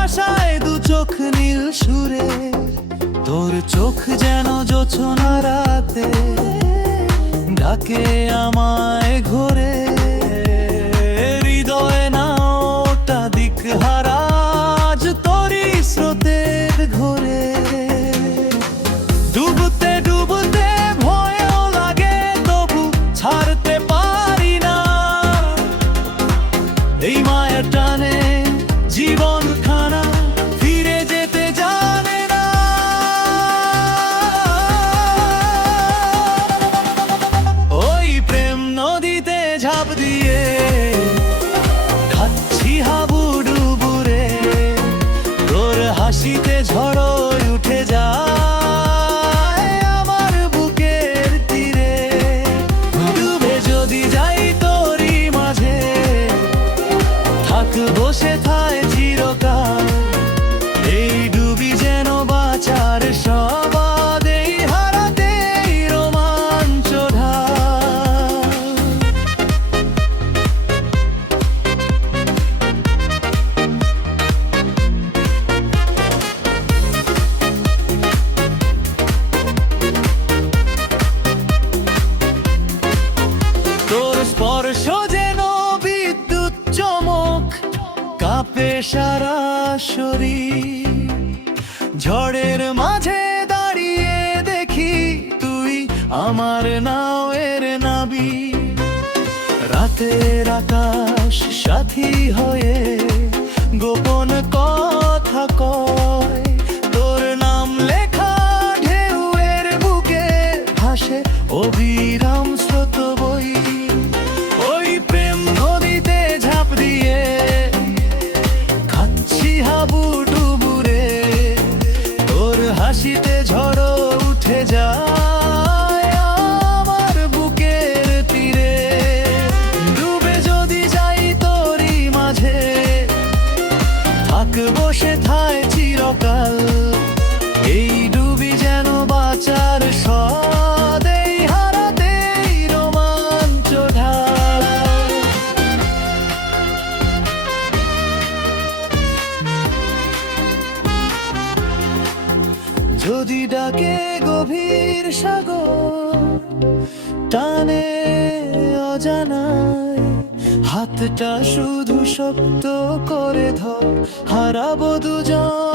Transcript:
ভাষায় দু চোখ নীল সুরে, তোর চোখ যেন জোছনা রাতে ডাকে আমায় ঘোরে। হৃদয়ে নাওটা দিক হারাজ তোরই স্রোতের ঘোরে। ডুবতে ডুবতে ভয়ও লাগে, তবু ছাড়তে পারি না। এই মায়ের টানে জীবন খানা ফিরে যেতে জানে না। ওই প্রেম নদীতে ঝাঁপ দিয়ে খাচ্ছি হাবুডুবুরে, তোর হাসিতে ঝড় উঠে যায় আমার বুকের তীরে। ডুবে যদি যাই তোরই মাঝে, থাকবো সেথায় চিরকাল। এই ডুবি যেন বাঁচার সবাদ, এই হারাতেই রোমাঞ্চ ঢাল। তোর স্পর্শ যেন বিদ্যুৎ চমক, কাঁপে সারা শরীর। ঝড়ের মাঝে দাঁড়িয়ে দেখি তুই আমার নাওয়ের নাবি। রাতের আকাশ সাথী হয়ে গোপন কথা কয়, তোর নাম লেখা ঢেউয়ের বুকে ভাসে অবিরাম স্রোত বই। ওই প্রেম নদীতে ঝাঁপ দিয়ে খাচ্ছি হাবুডুবুরে, তোর হাসিতে ঝড় উঠে যায় আমার বুকের তীরে। ডুবে যদি যাই তোরই মাঝে, থাকবো সেথায় চিরকাল। এই ডুবি যেন বাঁচার স্বাদ, এই হারাতেই রোমাঞ্চ ঢাল। যদি ডাকে গভীর সাগর, টানে অজানায় হাতটা শুধু শক্ত করে ধর, হারাবো দুজন